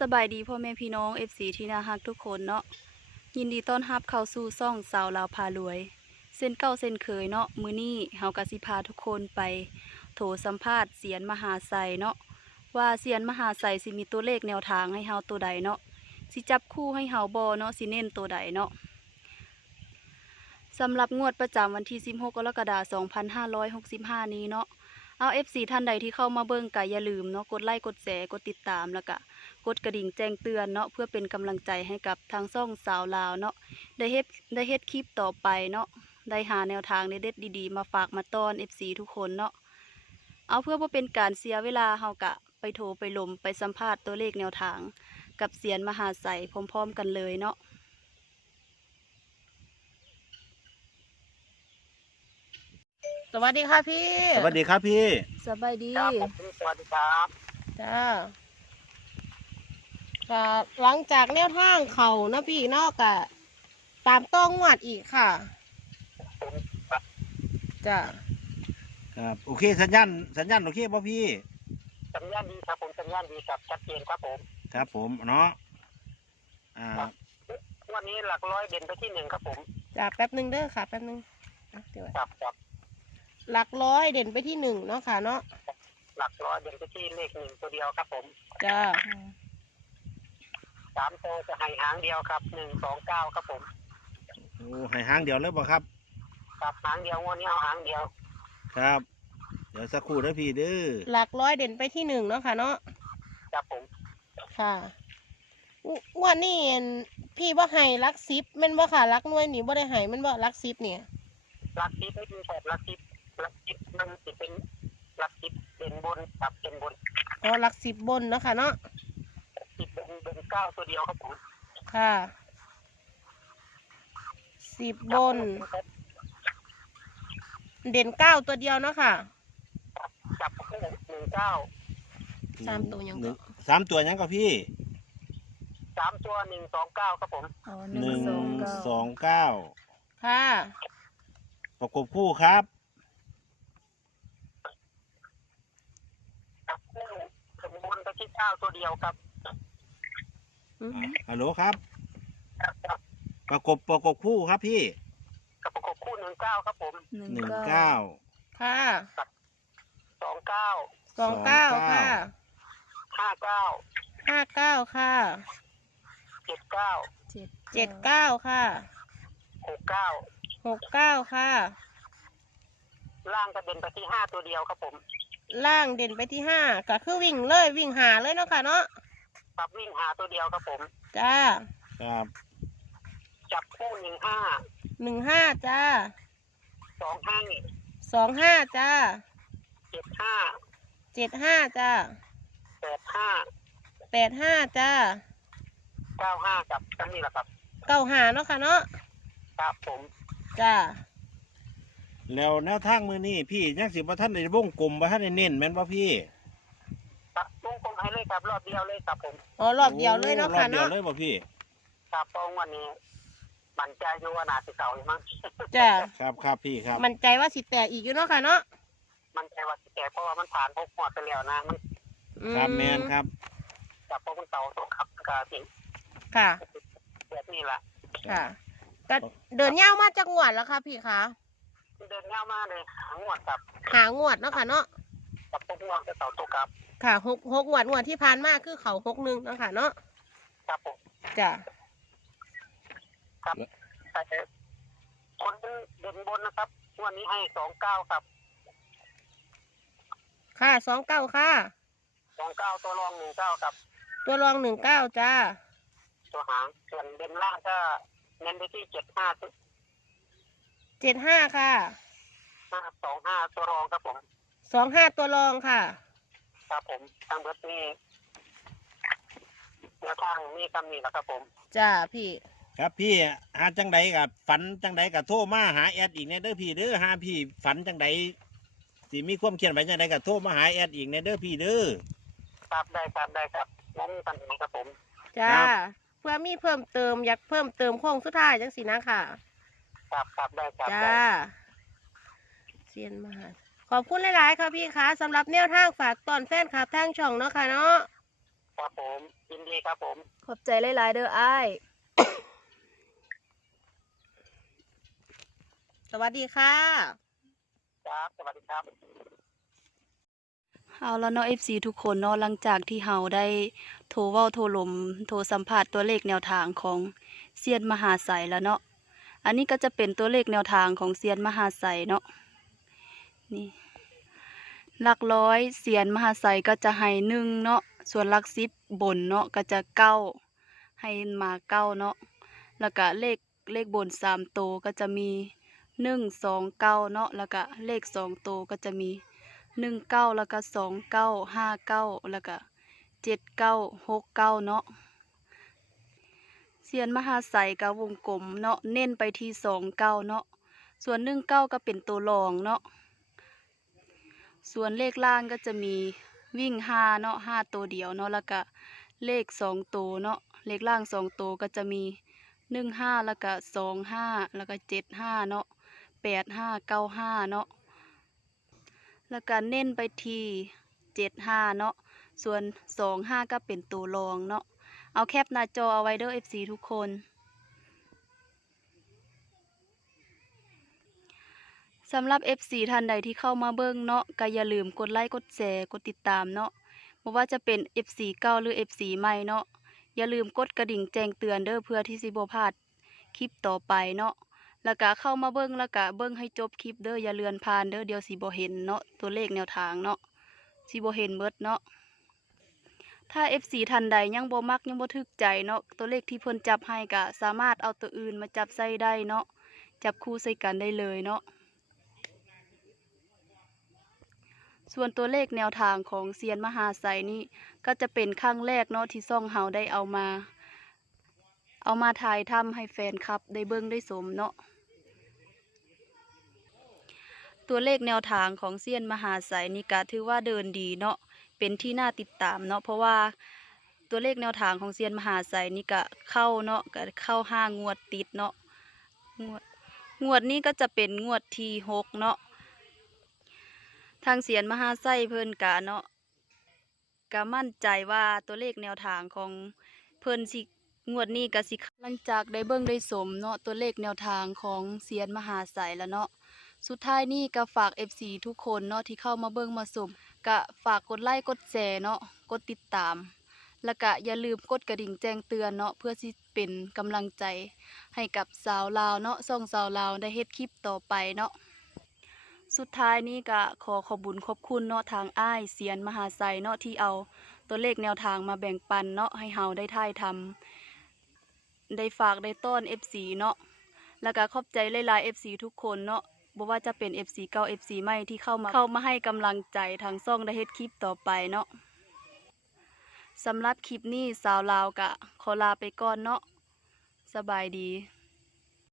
สบายดีพ่อแม่พี่น้อง FC ที่น่าฮักทุกคนเนาะยินดีต้อนรับเข้าสู่ซ่องสาวลาวพารวย เส้นเก้าเส้นเคยเนาะมือนี้เฮากะสิพาทุกคนไป โถสัมภาษณ์เสียนมหาไซเนาะว่าเสียนมหาไซสิมีตัวเลขแนวทางให้เฮาตัวใดเนาะสิจับคู่ให้เฮาบ่เนาะสิเน้นตัวใดเนาะสำหรับงวดประจำวันที่ 16 กรกฎาคม 2565 นี้เนาะ เอา FC ท่านใดที่เข้ามาเบิ่งก็อย่าลืมเนาะกดไลค์กดแชร์กดติดตามแล้วก็กดกระดิ่งแจ้งเตือนเนาะเพื่อเป็นกำลังใจให้กับทางช่องสาวลาวเนาะได้เฮ็ดได้เฮ็ดคลิปต่อไปเนาะได้หาแนวทางเด็ดๆดีๆ มาฝากมาต้อน FC ทุกคนเนาะเอาเพื่อบ่เป็นการเสียเวลาเฮากะไปโทรไปลมไปสัมภาษณ์ตัวเลขแนวทาง กับเสียนมหาไสพร้อม ๆ กันเลยเนาะ สวัสดีค่ะพี่สวัสดีครับพี่ สบายดีครับผมสวัสดีครับจ้าก็หลังจากแนวทางเขานะพี่เนอกกะตามต้องงวดอีกค่ะจ้าครับโอเคสัญญาณสัญญาณโอเคป่ะพี่ สัญญาณดีครับผมสัญญาณดีครับชัดเจนครับผมครับผมเนาะอ่าวันนี้หลักร้อยเด่นไปที่หนึ่งครับผมจ้าแป๊บหนึ่งเด้อค่ะแป๊บหนึ่งอะเดี๋ยว ครับครับ หลักร้อยเด่นไปที่หนึ่งเนาะค่ะเนาะหลักร้อยเด่นไปที่เลขหนึ่งตัวเดียวครับผมจ้าสามตัวจะให้หางเดียวครับหนึ่งสองเก้าครับผมโอ้ให้หางเดียวเลยป่ะครับครับหางเดียวงวันนี้เอาหางเดียว ครับ เดี๋ยวสักครู่นะพี่เด้อหลักร้อยเด่นไปที่หนึ่งเนาะค่ะเนาะครับผมค่ะงงวันนี้เห็นพี่ว่าให้รักซิปแมันว่าค่ะรักหน่วยนี่บ่ได้ให้แมันว่ารักซิปเนี่ยหลักทิพย์ไม่มีแถบหลักทิพย์ห ลักทิพย์มันจะเป็นหลักทิพย์เด่นบนครับเด่นบนอ๋อรักซิปบนเนาะค่ะเนาะทิพย์เด่นเด่นเก้าตัวเดียวครับผมค่ะสิบบน เด่นเก้าตัวเดียวเนาะค่ะ จับคู่หนึ่งเก้าสามตัวยังหนึ่งสามตัวยังก็พี่สามตัวหนึ่งสองเก้าครับผมอ๋อหนึ่ง129สองเก้าค่ะ ประกบคู่ครับจับคู่ ถึงบนไปที่เก้าตัวเดียวครับอืมอ่าฮัลโหลครับครับ ประกบประกบคู่ครับพี่กับประกบคู่หนึ่งเก้าครับผมหนึ่งเก้า ค่ะสองเก้าสองเก้าสองเก้า ค่ะห้าเก้าห้าเก้าค่ะเจ็ดเก้าเจ็ดเจ็ดเก้าค่ะหกเก้าหกเก้าค่ะ ล่างกระเด็นไปที่ห้าตัวเดียวครับผม ล่างเด่นไปที่ห้าก็คือวิ่งเลยวิ่งหาเลยเนาะค่ะเนาะปรับวิ่งหาตัวเดียวครับผม จ้าครับจับคู่หนึ่งห้าหนึ่งห้าจ้าสองห้าสองห้าจ้าเจ็ดห้าเจ็ดห้าจ้าแปดห้าแปดห้าจ้าเก้าห้ากับทั้งนี้แหละครับเก้าหาเนาะค่ะเนาะครับผม จ้า แล้วแนวทางมือนี่พี่ยังสิบ่ท่านในวงกลมบ่ท่านในเน้นแม่นป่ะพี่ครับวงกลมให้เลยครับรอบเดียวเลยครับผมอ๋อรอบเดียวเลยเนาะโอ้รอค่ะบเดียวเนาะเลยป่ะพี่ครับเพราะวันนี้มันใจอยู่ว่านาสิเก่าอยู่มั้งจ้าครับครับพี่ครับ มันใจว่าสิแตกอีกอยู่เนาะค่ะเนาะมันใจว่าสิแก่เพราะว่ามันผ่านพกหมดไปแล้วนะมันอืครับแมนครับจับพวกมันเต่าตกครับกาสิค่ะแบบนี้แหละค่ะก็เดินยาวมาจากงวดแล้วค่ะพี่คะ เดินง่ายมากเลยหางหมดกับหางวดเนาะค่ะเนาะกับพวกงวดกับเต่าตกครับค่ะหกหกงวดงวดที่ผ่านมาคือเขาหกหนึ่งเนาะค่ะเนาะครับผมจ้ะครับแต่คนเดินบนนะครับวันนี้ให้สองเก้าครับ ค่ะสองเก้าค่ะสองเก้าตัวรองหนึ่งเก้าครับ ตัวรองหนึ่งเก้าจ้าตัวหางส่วนเดินล่างก็เน้นไปที่เจ็ดห้า เจ็ดห้าค่ะห้าสองห้าตัวรองครับผม สองห้าตัวรองค่ะ ครับผมทางเบิร์ดนี่แนวทางนี่คำนี้แหละครับผม จ้าพี่ ครับพี่หาจังใดกับฝันจังใดกับโทรมาหาแอดอีกเนี่ยเด้อพี่เด้อหาพี่ฝันจังใดสิมีความเขียนไว้จังใดกับโทรมาหาแอดอีกเนี่ยเด้อพี่เด้อ ครับได้ครับได้ครับนั่นปัญหาครับผม จ้า ครับ เพื่อมีเพิ่มเติมอยากเพิ่มเติมโค้งสุดท้ายจังสินะค่ะ ครับครับได้ครับจ้าได้เซียนมหาขอบคุณหลาย ๆ ค่ะพี่คะสำหรับแนวทางฝากตอนแฟนคลับทางช่องเนาะค่ะเนาะ ครับผมยินดีครับผม ขอบใจหลายๆเด้ออ้าย สวัสดีค่ะ ครับ สวัสดีครับเอาแล้วเนาะ FC ทุกคนเนาะหลังจากที่เฮาได้โทรเว้าโทรลมโทรสัมภาษณ์ตัวเลขแนวทางของเซียนมหาไสแล้วเนาะ อันนี้ก็จะเป็นตัวเลขแนวทางของเซียนมหาไสเนาะนี่หลักร้อยเซียนมหาไสก็จะให้หนึ่งเนาะส่วนหลักสิบบนเนาะก็จะเก้าให้มาเก้าเนาะแล้วก็เลขเลขบนสามตัวก็จะมีหนึ่งสองเก้าเนาะแล้วก็เลขสองตัวก็จะมีหนึ่งเก้าแล้วก็สองเก้าห้าเก้าแล้วก็เจ็ดเก้าหกเก้าเนาะ เสียนมหาไสกับวงกลมเนาะเน้นไปที่สองเก้าเนาะส่วนหนึ่งเก้าก็เป็นตัวรองเนาะส่วนเลขล่างก็จะมีวิ่งห้าเนาะห้าตัวเดียวเนาะแล้วก็เลขสองตัวเนาะเลขล่างสองตัวก็จะมีหนึ่งห้าแล้วก็สองห้าแล้วก็เจ็ดห้าเนาะแปดห้าเก้าห้าเนาะแล้วก็เน้นไปที่เจ็ดห้าเนาะส่วนสองห้าก็เป็นตัวรองเนาะ เอาแคปหน้าจอเอาไว้เด้อ FC ทุกคน สำหรับ FC ท่านใดที่เข้ามาเบิ่งเนาะก็อย่าลืมกดไลค์กดแชร์กดติดตามเนาะบ่ว่าจะเป็น FC เก่าหรือ FC ใหม่เนาะอย่าลืมกดกระดิ่งแจ้งเตือนเด้อเพื่อที่สิบ่พลาดคลิปต่อไปเนาะแล้วก็เข้ามาเบิ่งแล้วก็เบิ่งให้จบคลิปเด้ออย่าเลือนผ่านเด้อเดี๋ยวสิบ่เห็นเนาะตัวเลขแนวทางเนาะสิบ่เห็นเบิดเนาะ ถ้า FC ท่านใดยังบ่มักยังบ่ถึกใจเนาะตัวเลขที่เพิ่นจับให้ก็สามารถเอาตัวอื่นมาจับใส่ได้เนาะจับคู่ใส่กันได้เลยเนาะส่วนตัวเลขแนวทางของเซียนมหาไสนี่ก็จะเป็นครั้งแรกเนาะที่ซ่องเฮาได้เอามา เอามาถ่ายทำให้แฟนคลับได้เบิ่งได้สมเนาะตัวเลขแนวทางของเซียนมหาไสนี่ก็ถือว่าเดินดีเนาะ เป็นที่น่าติดตามเนาะเพราะว่าตัวเลขแนวทางของเซียนมหาไสนี่ก็เข้าเนาะก็เข้าห้างวดติดเนาะงวดงวดนี้ก็จะเป็นงวดที่หกเนาะทางเซียนมหาไสเพิ่นกะเนาะก็มั่นใจว่าตัวเลขแนวทางของเพิ่นสิงวดนี้ก็สิหลังจากได้เบิ่งได้สมเนาะตัวเลขแนวทางของเซียนมหาไสแล้วเนาะสุดท้ายนี่ก็ฝาก FC ทุกคนเนาะที่เข้ามาเบิ่งมาชม ก็ฝากกดไลค์กดแชร์เนาะกดติดตาม แล้วก็อย่าลืมกดกระดิ่งแจ้งเตือนเนาะเพื่อสิเป็นกำลังใจให้กับสาวลาวเนาะส่องสาวลาวได้เฮ็ดคลิปต่อไปเนาะสุดท้ายนี่ก็ขอขอบุญขอบคุณเนาะทางอ้ายเสียนมหาไซเนาะที่เอาตัวเลขแนวทางมาแบ่งปันเนาะให้เฮาได้ถ่ายทำได้ฝากได้ต้อน FC เนาะแล้วก็ขอบใจหลายๆ FC ทุกคนเนาะ บ่ว่าจะเป็น FC เก่า FC ใหม่ที่เข้ามาเข้ามาให้กำลังใจทางซ่องได้เฮ็ดคลิปต่อไปเนาะสำหรับคลิปนี้สาวลาวกะขอลาไปก่อนเนาะสบายดี